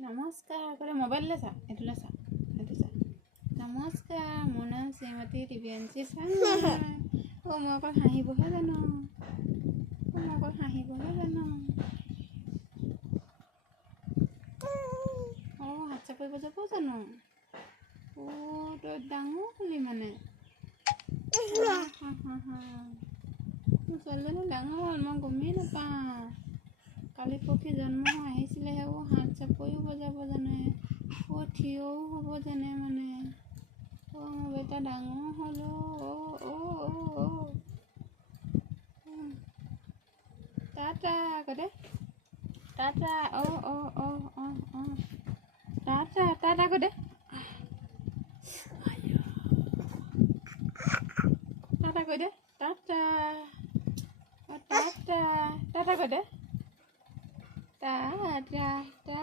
নমস্কাৰ কৰে মোবাইললৈ চা এইটোলৈ চা এইটো চা নমস্কাৰ মোৰ নাম শ্ৰীমতী দিব্যাঞ্চী শৰ্মা মই অকল হাঁহিবহে জানো হাত চাপৰি বজাব জানো তই ডাঙৰ হ'লি মানে মোৰ ছোৱালীজনী ডাঙৰ হ'ল মই গমেই নাপাওঁ কালি পৰহি জন্ম হৈ আহিছিলেহে হাত চাপৰিও বজাব জানে থিয়ও হ'ব জানে মানে মোৰ বেটা ডাঙৰ হ'ল টাটা আকৌ দে টাটা টাটা আকৌ দে টাটা কৈ দে টাটা টাটা কৈ দে টাটা